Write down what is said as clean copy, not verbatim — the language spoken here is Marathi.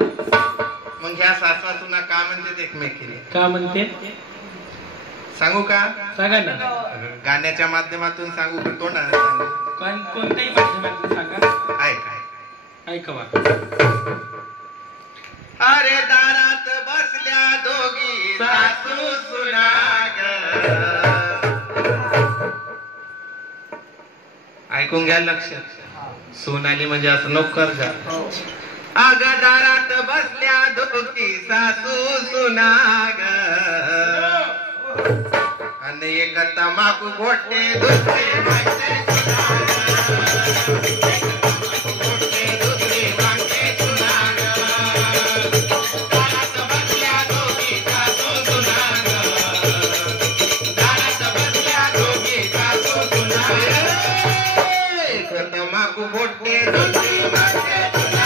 मग ह्या सासवा तुला का म्हणते एकमेकीने? का म्हणते सांगू का? सांगा ना. गाण्याच्या माध्यमातून सांगू का तोंडाने सांगू? कोणत्याही माध्यमातून सांगा. ऐकवा. अरे दारात बसल्या दोघी सासू सुना ऐकून घ्या लक्ष. सून आली म्हणजे असं नोकर जा. अग दारात बसल्या दोघी सासू सुना आणि एक तमाकू घोटे दुसरी मागते तमाकू घोटे दुसरी मागते चुना